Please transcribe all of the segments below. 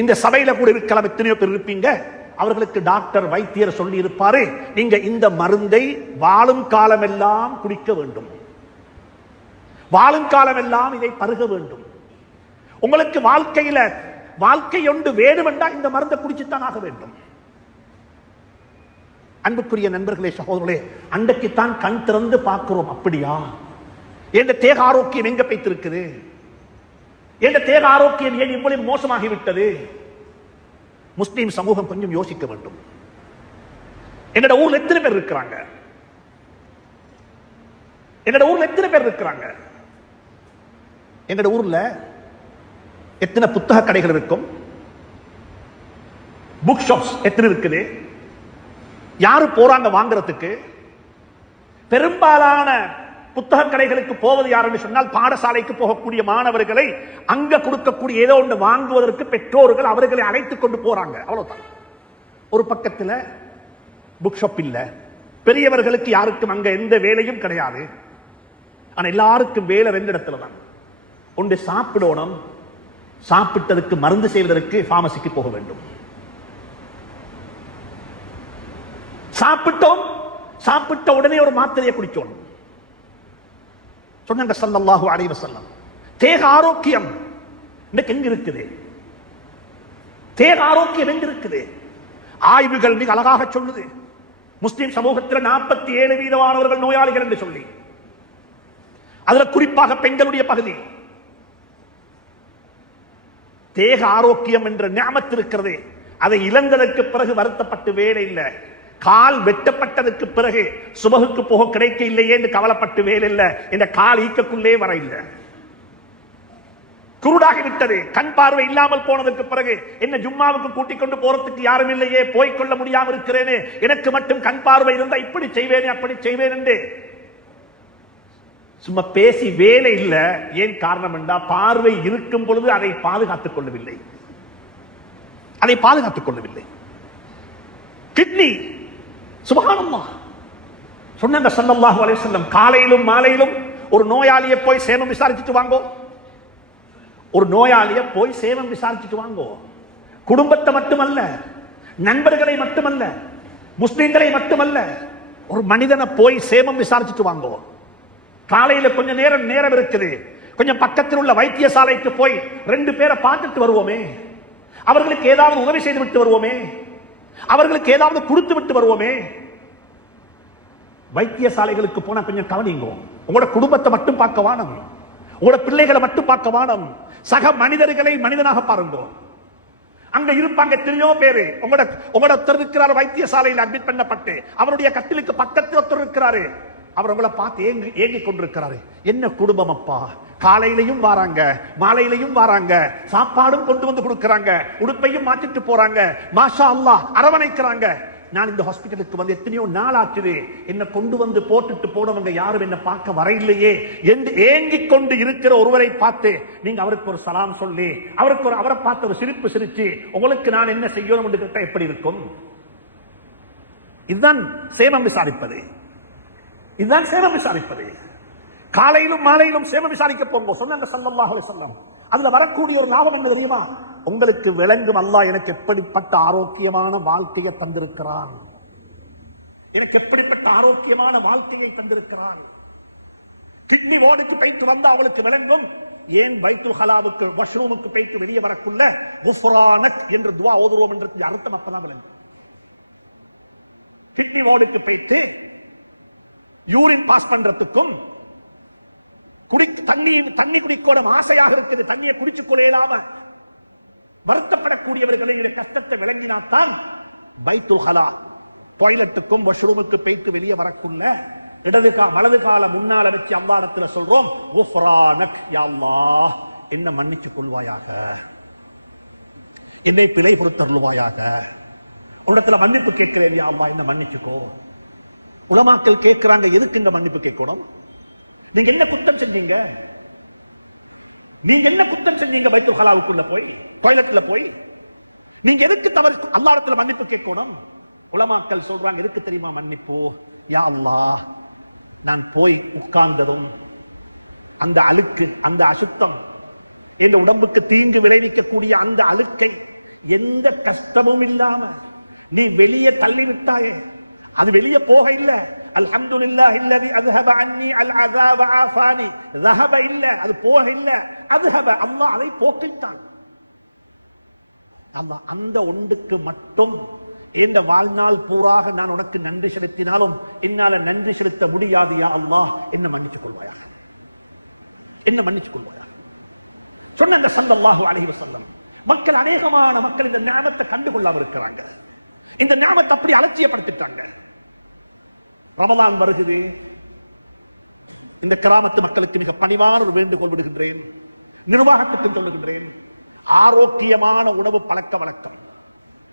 இந்த சபையில கூட இருக்கலாம் எத்தனையோ பேர் இருப்பீங்க? அவர்களுக்கு டாக்டர் வைத்தியர் சொல்லி இருப்பாரு நீங்க இந்த மருந்தை வாழும் காலமெல்லாம் குடிக்க வேண்டும். வாழும் காலமெல்லாம் இதை பருக வேண்டும். உங்களுக்கு வாழ்க்கையில வாழ்க்கை ஒன்று வேணுமென்றா இந்த மருந்தை குடிச்சுத்தான் ஆக வேண்டும். அன்புக்குரிய நண்பர்களே சகோதரர்களே அன்றைக்குத்தான் கண் திறந்து பார்க்கிறோம் அப்படியா? என்ற தேக ஆரோக்கியம் எங்க பைத்திருக்குது? என்ற தேக ஆரோக்கியம் ஏன் இவ்வளவு மோசமாகிவிட்டது? முஸ்லீம் சமூகம் கொஞ்சம் யோசிக்க வேண்டும். என்னோட ஊர்ல எத்தனை பேர் இருக்கிறாங்க? என்னோட ஊர்ல எத்தனை பேர் இருக்கிறாங்க? எங்களோட ஊர்ல எத்தனை புத்தக கடைகள் இருக்கும்? புக் ஷாப்ஸ் எத்தனை இருக்குது? யாரு போறாங்க வாங்குறதுக்கு? பெரும்பாலான புத்தக கடைகளுக்கு போவது யாருன்னு சொன்னால் பாடசாலைக்கு போகக்கூடிய மாணவர்களை அங்க கொடுக்கக்கூடிய ஏதோ ஒன்று வாங்குவதற்கு பெற்றோர்கள் அவர்களை அழைத்துக் கொண்டு போறாங்க. அவ்வளவுதான். ஒரு பக்கத்துல புக் ஷாப் இல்ல. பெரியவர்களுக்கு யாருக்கும் அங்க எந்த வேலையும் கிடையாது. ஆனா எல்லாருக்கும் வேலை ரெண்டு இடத்துல தான். ஒன்று சாப்பிடணும். சாப்பிட்டதுக்கு மருந்து செய்வதற்கு பார்மசிக்கு போக வேண்டும். சாப்பிட்டோம். சாப்பிட்ட உடனே ஒரு மாத்திரையை குடிக்கணும். சொன்னாங்க சல்லல்லாஹு அலைவ செல்லம் தேக ஆரோக்கியம் இன்னைக்கு எங்க இருக்குது? தேக ஆரோக்கியம் எங்க இருக்குது? ஆய்வுகள் மிக அழகாக சொல்லுது. முஸ்லிம் சமூகத்தில் நாற்பத்தி ஏழு வீதமானவர்கள் நோயாளிகள் என்று சொல்லி. அதுல குறிப்பாக பெண்களுடைய பகுதி. தேக ஆரோக்கியம் என்ற ஞாபகத்தில் இருக்கிறது. அதை இழந்ததற்கு பிறகு வருத்தப்பட்டு வேலை இல்லை. கால் வெட்டப்பட்டதற்கு பிறகு சுபகுக்கு போக கிடைக்க இல்லையே என்று கவலைப்பட்டு வேலை இல்லை. இந்த கால் ஈக்கக்குள்ளே வர இல்லை. குருடாகி விட்டது. கண் பார்வை இல்லாமல் போனதற்கு பிறகு என்ன ஜும்மாவுக்கு கூட்டிக் கொண்டு போறதுக்கு யாரும் இல்லையே? போய்க்கொள்ள முடியாமல் இருக்கிறேனே. எனக்கு மட்டும் கண் பார்வை இருந்தா இப்படி செய்வேனே அப்படி செய்வேன் என்று. சும்மா பேசி வேலை இல்ல. ஏன் காரணம் என்றா பார்வை இருக்கும் பொழுது அதை பாதுகாத்துக் கொள்ளவில்லை. அதை பாதுகாத்துக் கொள்ளவில்லை. கிட்னி சுபகானம்மா. சொன்னாங்க சல்லல்லாஹு அலைஹி காலையிலும் மாலையிலும் ஒரு நோயாளியை போய் சேமம் விசாரிச்சுட்டு வாங்கோ. ஒரு நோயாளியை போய் சேமம் விசாரிச்சுட்டு வாங்கோ. குடும்பத்தை மட்டுமல்ல நண்பர்களை மட்டுமல்ல முஸ்லிம்களை மட்டுமல்ல ஒரு மனிதனை போய் சேமம் விசாரிச்சுட்டு வாங்கோ. காலையில கொஞ்சம் நேரம் நேரம் இருக்குது. கொஞ்சம் பக்கத்தில் உள்ள வைத்தியசாலைக்கு போய் ரெண்டு பேரை பார்த்துட்டு வருவோமே. அவர்களுக்கு ஏதாவது உதவி செய்து விட்டு வருவோமே. அவர்களுக்கு ஏதாவது கொடுத்து விட்டு வருவோமே? வைத்தியசாலைகளுக்கு போன கொஞ்சம் கவனிங்கோ. உங்களோட குடும்பத்தை மட்டும் பார்க்க வானம். உங்களோட பிள்ளைகளை மட்டும் பார்க்க வானம். சக மனிதர்களை மனிதனாக பாருங்க. அங்க இருப்பாங்க எத்தனையோ பேரு. உங்களோட உங்களோட ஒருத்தர் இருக்கிறார் வைத்தியசாலையில் அட்மிட் பண்ணப்பட்டு. அவருடைய கட்டிலுக்கு பக்கத்தில் ஒருத்தர் இருக்கிறாரு. அவர் உங்களை பார்த்து ஏங்கி ஏங்கி கொண்டிருக்கிறாரு. என்ன குடும்பம் அப்பா? காலையிலையும் வராங்க மாலையிலையும் வராங்க சாப்பாடும் கொண்டு வந்து கொடுக்கறாங்க உடுப்பையும் மாத்திட்டு போறாங்க மாஷா அல்லாஹ் அரவணைக்கிறாங்க. நான் இந்த ஹாஸ்பிட்டலுக்கு வந்து எத்தனையோ நாள் ஆச்சுது. என்ன கொண்டு வந்து போட்டுட்டு போனவங்க யாரும் என்ன பார்க்க வரையில்லையே என்று ஏங்கிக் கொண்டு இருக்கிற ஒருவரை பார்த்து நீங்க அவருக்கு ஒரு சலாம் சொல்லி அவருக்கு ஒரு அவரை பார்த்து ஒரு சிரிப்பு சிரிச்சு உங்களுக்கு நான் என்ன செய்யணும்? என்று கேட்டால் எப்படி இருக்கும்? இதுதான் சேமம் விசாரிப்பது. இதுதான் சேமம் விசாரிப்பது. காலையிலும் மாலையிலும் சேவம் விசாரிக்க போங்க. சொன்னாங்க சல்லல்லாஹு சொல்லம் அதுல வரக்கூடிய ஒரு லாபம் என்ன தெரியுமா? உங்களுக்கு விளங்கும். அல்லாஹ் எனக்கு எப்படிப்பட்ட ஆரோக்கியமான வாழ்க்கையை தந்திருக்கிறான். எனக்கு எப்படிப்பட்ட ஆரோக்கியமான வாழ்க்கையை தந்திருக்கிறான். கிட்னி வார்டுக்கு போயிட்டு வந்தா அவளுக்கு விளங்கும். ஏன் பைத்துல் ஹலாவுக்கு வாஷ்ரூமுக்கு போயிட்டு வெளியே வரக்குள்ள குஃபுரானக் என்று துவா ஓதுருவோம் என்ற அர்த்தம் அப்பதான் விளங்கும். கிட்னி வார்டுக்கு போயிட்டு யூரின் பாஸ் பண்றதுக்கும் குடி தண்ணி தண்ணி குடிக்கோட ஆசையாக இருக்குது. தண்ணியை குடிச்சு கொள்ளையிலாம வருத்தப்படக்கூடியவர்களுடைய கஷ்டத்தை விளங்கினாத்தான் பைத்துல் ஹலா டாய்லெட்டுக்கும் வாஷ்ரூமுக்கு போயிட்டு வெளியே வரக்குள்ள இடது கா வலது கால முன்னால வச்சு அல்லாடத்துல சொல்றோம் உஃப்ரானக் யா என்ன மன்னிச்சு கொள்வாயாக. என்னை பிழை பொறுத்தருள்வாயாக உன்னிடத்துல மன்னிப்பு கேட்கிறேன் யா என்ன மன்னிச்சுக்கோ. உலமாக்கள் கேட்கிறாங்க எதுக்கு இந்த மன்னிப்பு கேட்கணும்? நீங்க என்ன குத்தம் செஞ்சீங்க? நீங்க என்ன குத்தம் செஞ்சீங்க பைத்துல் ஹலாவுக்குள்ள போய் டாய்லெட்ல போய்? நீங்க எதுக்கு தவறு அல்லாடத்துல மன்னிப்பு கேட்கணும்? உலமாக்கள் சொல்றாங்க எதுக்கு தெரியுமா மன்னிப்பு? யா அல்லா நான் போய் உட்கார்ந்ததும் அந்த அழுக்கு அந்த அசுத்தம் என் உடம்புக்கு தீங்கு விளைவிக்கக்கூடிய அந்த அழுக்கை எந்த கஷ்டமும் இல்லாம நீ வெளியே தள்ளி விட்டாயே அது வெளியே போக இல்லை. அல்ஹம்து இல்லதி அதுஹப அன்னி அல் அதாவ ஆஃபானி. ரஹப இல்ல. அது போக இல்ல. அதுஹப. அல்லாஹ் அதை போக்கிட்டான். அல்லாஹ் அந்த ஒன்றுக்கு மட்டும் எந்த வாழ்நாள் பூராக நான் உனக்கு நன்றி செலுத்தினாலும் என்னால நன்றி செலுத்த முடியாதியா அல்லாஹ். என்ன மன்னிச்சு கொள்வாயா என்ன மன்னிச்சு கொள்வாயா சொன்ன அந்த சல்லல்லாஹு அலஹி வசல்லம் மக்கள் அநேகமான மக்கள் இந்த ஞாபத்தை கண்டுகொள்ளாம இருக்கிறாங்க. இந்த ஞாபகத்தை அப்படி அலட்சியப்படுத்திட்டாங்க. ரமலான் வருகுது. இந்த கிராமத்து மக்களுக்கு மிக பணிவான ஒரு வேண்டுகோள் விடுகின்றேன். நிர்வாகத்துக்கு சொல்லுகின்றேன். ஆரோக்கியமான உணவு பழக்க வழக்கம்.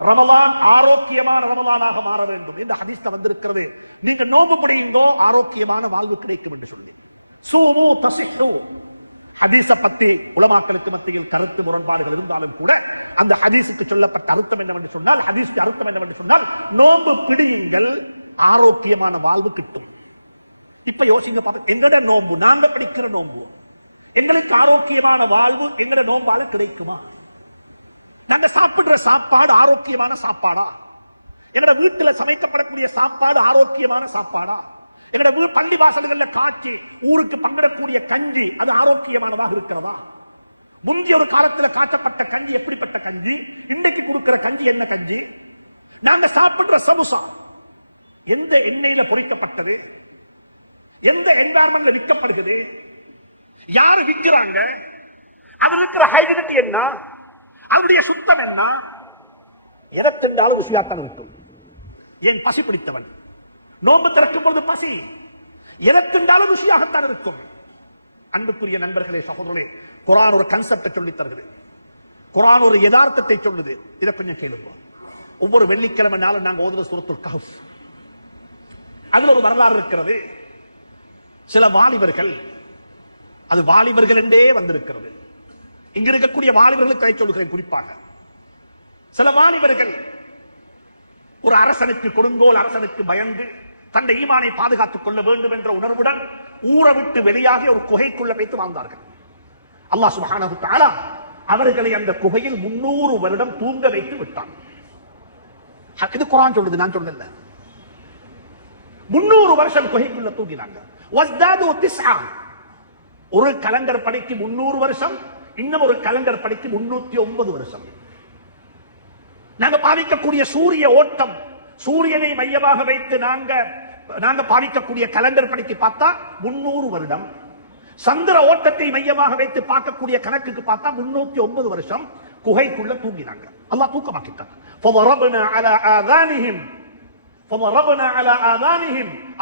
ரமலான் ஆரோக்கியமான ரமலானாக மாற வேண்டும். இந்த ஹதீஸ்ல வந்திருக்கிறது. நீங்க நோம்பு பிடிங்கோ ஆரோக்கியமான வாழ்வு கிடைக்கும் என்று சொல்லி. சூமு தசிஹு. ஹதீச பத்தி உலமாக்களுக்கு மத்தியில் கருத்து முரண்பாடுகள் இருந்தாலும் கூட அந்த ஹதீஸுக்கு சொல்லப்பட்ட அர்த்தம் என்னவென்று சொன்னால் ஹதீஸுக்கு அர்த்தம் என்னவென்று சொன்னால் நோன்பு பிடியுங்கள் ஆரோக்கியமான வாழ்வு கிட்டும். இப்ப யோசிங்க பார்த்து எங்கட நோன்பு? நாங்க படிக்கிற நோன்பு. எங்களுக்கு ஆரோக்கியமான வாழ்வு எங்கட நோன்பால கிடைக்குமா? நாங்க சாப்பிடுற சாப்பாடு ஆரோக்கியமான சாப்பாடா? எங்கட வீட்டுல சமைக்கப்படக்கூடிய சாப்பாடு ஆரோக்கியமான சாப்பாடா? எங்களுடைய பள்ளி வாசல்களில் காய்ச்சி ஊருக்கு பங்கிடக்கூடிய கஞ்சி அது ஆரோக்கியமானதாக இருக்கிறதா? முந்தைய ஒரு காலத்துல காய்ச்சப்பட்ட கஞ்சி எப்படிப்பட்ட கஞ்சி? இன்றைக்கு கொடுக்கிற கஞ்சி என்ன கஞ்சி? நாங்க சாப்பிடுற சமுசா. எந்த எண்ணெயில பொறிக்கப்பட்டது? எந்த என்வாரன்மெண்ட்ல விற்கப்படுகிறது? யாரு விற்கிறாங்க? அதுல இருக்கிற ஹைஜினிட்டி என்ன? அதனுடைய சுத்தம் என்ன? எதை திண்டாலும் ருசியாத்தான் இருக்கும். ஏன்? பசி பிடித்தவன். நோன்பு திறக்கும் பொழுது பசி. எதை ருசியாகத்தான் இருக்கும். அன்புக்குரிய நண்பர்களே சகோதரர்களே குரான் ஒரு கன்செப்டை சொல்லி தருகிறது. குரான் ஒரு யதார்த்தத்தை சொல்லுது. இதை கொஞ்சம் கேளுங்க. ஒவ்வொரு வெள்ளிக்கிழமை நாளும் நாங்க ஓதுற சூரத்துல் கஹஃப். அதில் ஒரு வரலாறு இருக்கிறது. சில வாலிபர்கள் அது வாலிபர்கள் என்றே வந்திருக்கிறது. இங்க இருக்கக்கூடிய வாலிபர்களுக்கு கை சொல்கிறேன் குறிப்பாக. சில வாலிபர்கள் ஒரு அரசனுக்கு கொடுங்கோல் அரசனுக்கு பயந்து தன்னை ஈமானை பாதுகாத்துக் கொள்ள வேண்டும் என்ற உணர்வுடன் ஊரை விட்டு வெளியாகி ஒரு குகைக்குள்ள வைத்து வாழ்ந்தார்கள். அல்லாஹ் சுபஹானஹு தஆலா அவர்களை அந்த குகையில் முன்னூறு வருடம் தூங்க வைத்து விட்டான். இது குரான் சொல்லுது நான் சொல்லல. முன்னூறு வருஷம் குகைக்குள்ள தூங்கினாங்க. வஸ்தாது திஸ்ஆ. ஒரு கலண்டர் படிக்கு முன்னூறு வருஷம் இன்னும் ஒரு கலண்டர் படிக்கு முன்னூத்தி ஒன்பது வருஷம். நாங்க பாவிக்கக்கூடிய சூரிய ஓட்டம் சூரியனை மையமாக வைத்து நாங்க நாங்க பாவிக்கக்கூடிய கலண்டர் படிக்கு பார்த்தா முன்னூறு வருடம். சந்திர ஓட்டத்தை மையமாக வைத்து பார்க்கக்கூடிய கணக்குக்கு பார்த்தா முன்னூத்தி ஒன்பது வருஷம் குகைக்குள்ள தூங்கினாங்க. அல்லாஹ் தூக்கமாக்கிட்டான்.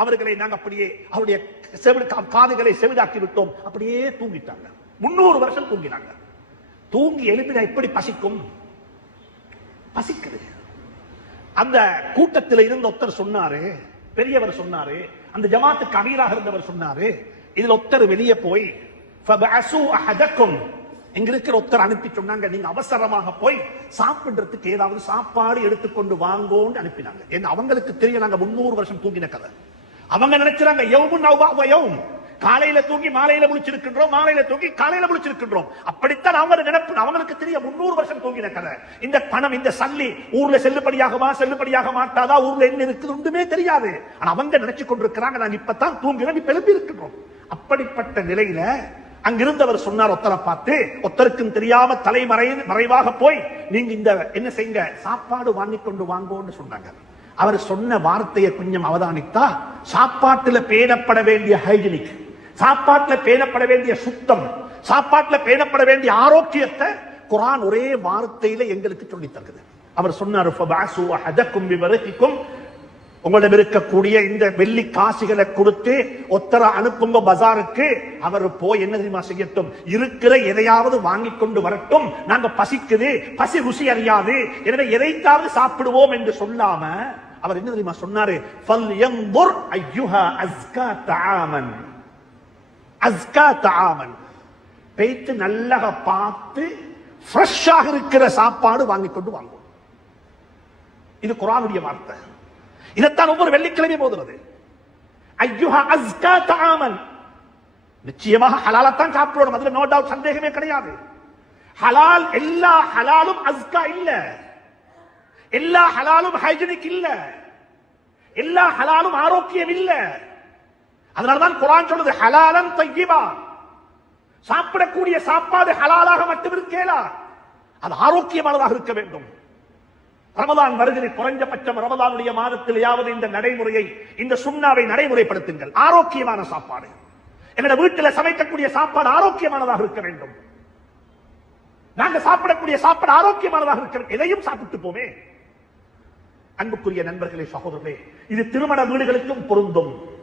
அவர்களை நாங்கள் அப்படியே அவருடைய செவிடு காதுகளை செவிடாக்கி விட்டோம். அப்படியே தூங்கிட்டாங்க. முன்னூறு வருஷம் தூங்கினாங்க. தூங்கி எழுப்பினா எப்படி பசிக்கும்? பசிக்குது. அந்த கூட்டத்தில் இருந்த ஒருத்தர் சொன்னாரு பெரியவர் சொன்னாரு அந்த ஜமாத்துக்கு அமீராக இருந்தவர் சொன்னாரு இதுல ஒருத்தர் வெளியே போய் இங்க இருக்கிற ஒருத்தர் அனுப்பி சொன்னாங்க நீங்க அவசரமாக போய் சாப்பிடுறதுக்கு ஏதாவது சாப்பாடு எடுத்துக்கொண்டு வாங்கோன்னு அனுப்பினாங்க. ஏன்னா அவங்களுக்கு தெரியும் நாங்க முன்னூறு வருஷம் தூங்கின கதை. அவங்க நினைச்சாங்க யௌமுன் காலையில தூங்கி மாலையில முழிச்சிருக்கின்றோம் மாலையில தூங்கி காலையில முழிச்சிருக்கின்றோம். அப்படித்தான் அவங்க நினைப்பு. அவங்களுக்கு தெரியும் முன்னூறு வருஷம் தூங்கின கதை. இந்த பணம் இந்த சல்லி ஊர்ல செல்லுபடியாகுமா செல்லுபடியாக மாட்டாதா ஊர்ல என்ன இருக்குது ஒன்றுமே தெரியாது. ஆனா அவங்க நினைச்சு கொண்டிருக்கிறாங்க நான் இப்பதான் தூங்கினோம் இப்ப எழுப்பி இருக்கின்றோம். அப்படிப்பட்ட நிலையில அங்கிருந்தவர் சொன்னார் ஒத்தரை பார்த்து ஒத்தருக்கும் தெரியாம தலைமறை மறைவாக போய் நீங்க இந்த என்ன செய்யுங்க சாப்பாடு வாங்கி கொண்டு வாங்கோன்னு சொன்னாங்க. அவர் சொன்ன வார்த்தையை கொஞ்சம் அவதானித்தா சாப்பாட்டுல பேணப்பட வேண்டிய ஹைஜினிக் சாப்பாட்டுல பேணப்பட வேண்டிய சுத்தம் சாப்பாட்டுல பேணப்பட வேண்டிய ஆரோக்கியத்தை குரான் ஒரே வார்த்தையில எங்களுக்கு சொல்லி தருகிறது அவர் சொன்னார் உங்களிடம் இருக்கக்கூடிய இந்த வெள்ளி காசுகளை கொடுத்து ஒத்தர அனுப்புங்க பஜாருக்கு அவர் போய் என்ன தெரியுமா செய்யட்டும்? இருக்கிற எதையாவது வாங்கி கொண்டு வரட்டும். நாங்க பசிக்குது பசி ருசி அறியாது. எனவே எதைத்தாவது சாப்பிடுவோம் என்று சொல்லாம அவர் என்ன தெரியுமா சொன்னாரு? அஸ்கா தாமன் பேய்த்து நல்லா பார்த்து ஃப்ரெஷ்ஷாக இருக்கிற சாப்பாடு வாங்கி கொண்டு வாங்கும் இது குரானுடைய வார்த்தை. இதைத்தான் ஒவ்வொரு வெள்ளிக்கிழமை போதுறது ஐயுஹா அஸ்கா தாமன் நிச்சயமாக ஹலாலத்தான் சாப்பிடணும் அதுல நோ டவுட் சந்தேகமே கிடையாது. ஹலால் எல்லா ஹலாலும் அஸ்கா இல்ல. எல்லா ஹலாலும் ஹைஜனிக் இல்ல. எல்லா ஹலாலும் ஆரோக்கியம் இல்லை. அதனாலதான் குரான் சொல்லுது ஹலாலன் தையிபா சாப்பிடக்கூடிய சாப்பாடு ஹலாலாக மட்டும் இருக்கேலா? அது ஆரோக்கியமானதாக இருக்க வேண்டும். ரமதான் வருகிற குறைஞ்சபட்சம் ரமதானுடைய மாதத்திலேயாவது இந்த நடைமுறையை இந்த சுண்ணாவை நடைமுறைப்படுத்துங்கள். ஆரோக்கியமான சாப்பாடு. எங்களோட வீட்டில் சமைக்கக்கூடிய சாப்பாடு ஆரோக்கியமானதாக இருக்க வேண்டும். நாங்க சாப்பிடக்கூடிய சாப்பாடு ஆரோக்கியமானதாக இருக்க எதையும் சாப்பிட்டு போமே. அன்புக்குரிய நண்பர்களே சகோதரர்களே இது திருமண வீடுகளுக்கும் பொருந்தும்.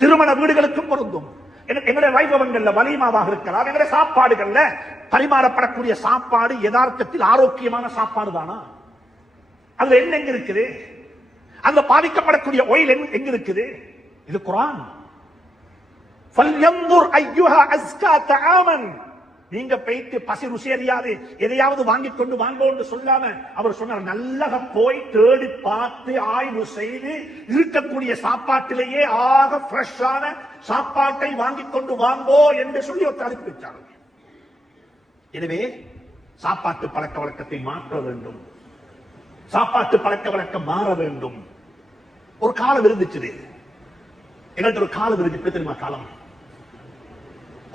திருமண வீடுகளுக்கும் பொருந்தும் எங்க- எங்களுடைய வைபவங்கள்ல வலிமாவாக இருக்கலாம் எங்களுடைய சாப்பாடுகள்ல பரிமாறப்படக்கூடிய சாப்பாடு யதார்த்தத்தில் ஆரோக்கியமான சாப்பாடு தானா அதுல என்ன எங்க இருக்குது அந்த பாதிக்கப்படக்கூடிய ஒயில் எங்க இருக்குது இது குரான் فَلْيَنْظُرْ أَيُّهَا أَزْكَى طَعَامًا. நீங்க போயிட்டு பசி ருசி அறியாது எதையாவது வாங்கி கொண்டு வாங்கோன்னு சொல்லாம அவர் சொன்னார் நல்லா போய் தேடி பார்த்து ஆய்வு செய்து இருக்கக்கூடிய சாப்பாட்டிலேயே ஆக ஃப்ரெஷ்ஷான சாப்பாட்டை வாங்கி கொண்டு வாங்கோ என்று சொல்லி ஒரு அனுப்பி வச்சாங்க எனவே சாப்பாட்டு பழக்க வழக்கத்தை மாற்ற வேண்டும். சாப்பாட்டு பழக்க வழக்கம் மாற வேண்டும். ஒரு காலம் இருந்துச்சு. எங்கள்கிட்ட ஒரு காலம் இருந்து தெரியுமா காலம்?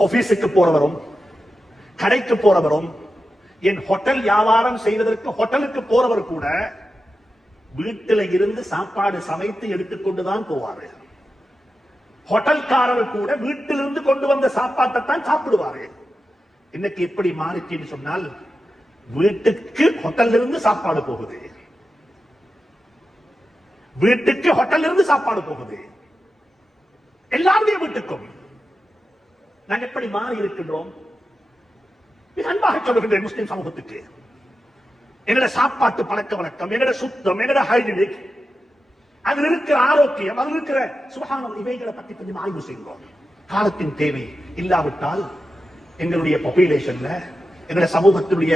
ஆபீஸுக்கு போறவரும் கடைக்கு போறவரும் என் ஹோட்டல் வியாபாரம் செய்வதற்கு ஹோட்டலுக்கு போறவர் கூட வீட்டில இருந்து சாப்பாடு சமைத்து எடுத்துக்கொண்டுதான் போவாரு ஹோட்டல்காரர் கூட வீட்டிலிருந்து கொண்டு வந்த சாப்பாட்டை தான் சாப்பிடுவாரு இன்னைக்கு எப்படி மாறிச்சின்னு சொன்னால் வீட்டுக்கு ஹோட்டல்ல இருந்து சாப்பாடு போகுது. வீட்டுக்கு ஹோட்டல்ல இருந்து சாப்பாடு போகுது. எல்லாருடைய வீட்டுக்கும். நாங்க எப்படி மாறி இருக்கின்றோம்? அன்பாக சொல்லுகின்றேன் முஸ்லிம் சமூகத்துக்கு. எங்கட சாப்பாட்டு பழக்க வழக்கம் எங்கட சுத்தம் எங்கட ஹைஜீனிக் அதில் இருக்கிற ஆரோக்கியம் அதில் இருக்கிற சுகானம் இவைகளை பற்றி கொஞ்சம் ஆய்வு செய்கிறோம் காலத்தின் தேவை இல்லாவிட்டால் எங்களுடைய பாப்புலேஷன்ல எங்களுடைய சமூகத்தினுடைய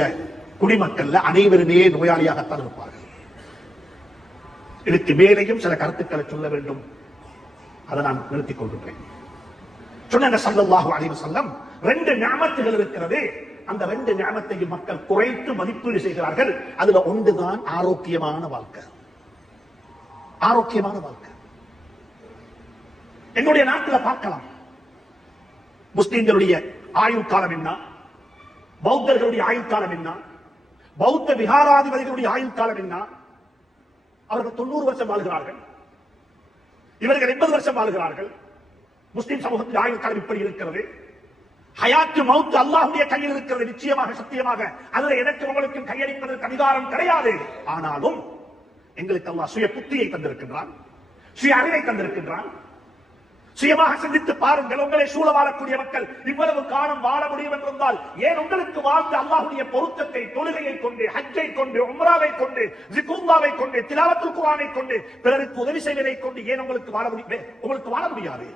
குடிமக்கள்ல அனைவருமே நோயாளியாகத்தான் இருப்பார்கள். இதுக்கு மேலேயும் சில கருத்துக்களை சொல்ல வேண்டும். அதை நான் நிறுத்திக் கொள்கிறேன் சொன்ன சல்லாஹு அலைஹி வஸல்லம் ரெண்டு ஞாபகத்துகள் இருக்கிறது. அந்த ரெண்டு ஞாபகத்தையும் மக்கள் குறைத்து மதிப்பீடு செய்கிறார்கள். அதுல ஒன்றுதான் ஆரோக்கியமான வாழ்க்கை. ஆரோக்கியமான வாழ்க்கை. என்னுடைய நாட்டில் பார்க்கலாம். முஸ்லிம்களுடைய ஆயுள் காலம் என்ன? பௌத்தர்களுடைய ஆயுள் காலம் என்ன? பௌத்த விகாராதிபதிகளுடைய ஆயுள் காலம் என்ன? அவர்கள் தொண்ணூறு வருஷம் வாழ்கிறார்கள். இவர்கள் எண்பது வருஷம் வாழ்கிறார்கள். முஸ்லிம் சமூகத்தின் ஆயுள் காலம் இப்படி இருக்கிறது. ஹயாத்து மவுத்து அல்லாஹுடைய கையில் இருக்கிறது நிச்சயமாக சத்தியமாக. அதுல எனக்கு உங்களுக்கும் கையளிப்பதற்கு அதிகாரம் கிடையாது. ஆனாலும் எங்களுக்கு அல்லாஹ் சுய புத்தியை தந்திருக்கின்றான். சுய அறிவை தந்திருக்கின்றான். சுயமாக சிந்தித்து பாருங்கள். உங்களை சூழ வாழக்கூடிய மக்கள் இவ்வளவு காலம் வாழ முடியும் என்றிருந்தால் ஏன் உங்களுக்கு வாழ்ந்து அல்லாஹுடைய பொருத்தத்தை தொழுகையை கொண்டு ஹஜ்ஜை கொண்டு உம்ராவை கொண்டு ஜிகுல்லாவை கொண்டு திலாவத்து குரானை கொண்டு பிறருக்கு உதவி செய்வதை கொண்டு ஏன் உங்களுக்கு வாழ முடியும் உங்களுக்கு வாழ முடியாது?